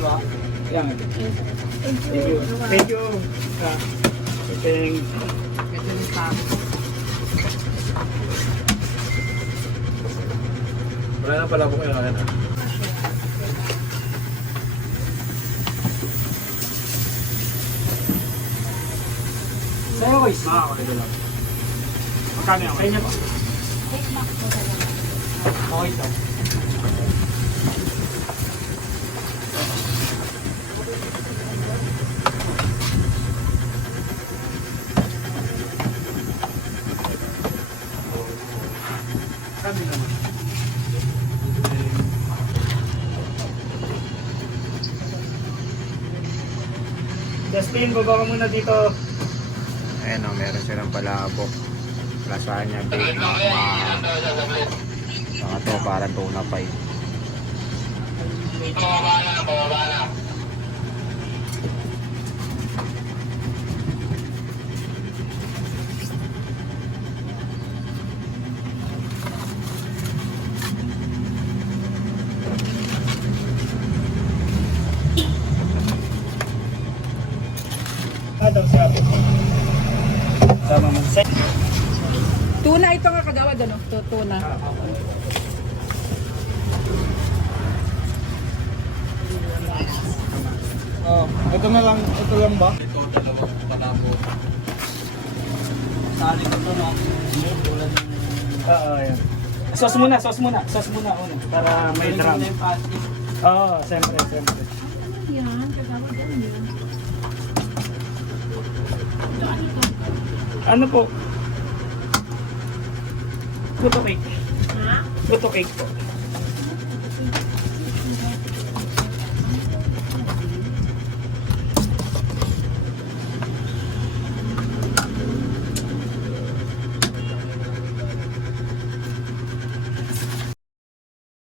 lang. Thank Thank you. Thank you. Ah, thank Ito yung pa. Wala na pala kung kailangan na. Sa'yo, guys. Ah, okay lang. Magkano yan? Sa inyo po. Okay, sir. Kami naman. Justin, baba ka muna dito. Ayan o, meron silang palabok. Lasagna, bake, mga, mga to parang tuna pie. Ano Tuna ito nga kagawad ano? Tu- Tuna. Oh, ito na lang, ito lang ba? Ito, dalawang palabo. Sali ko to, no? Oo, yan. Sauce muna, sauce muna, sauce muna una para may drum. Oo, siyempre, siyempre. Yan, kagawad yan yun. Ano po? Guto cake. Ha? Guto cake po.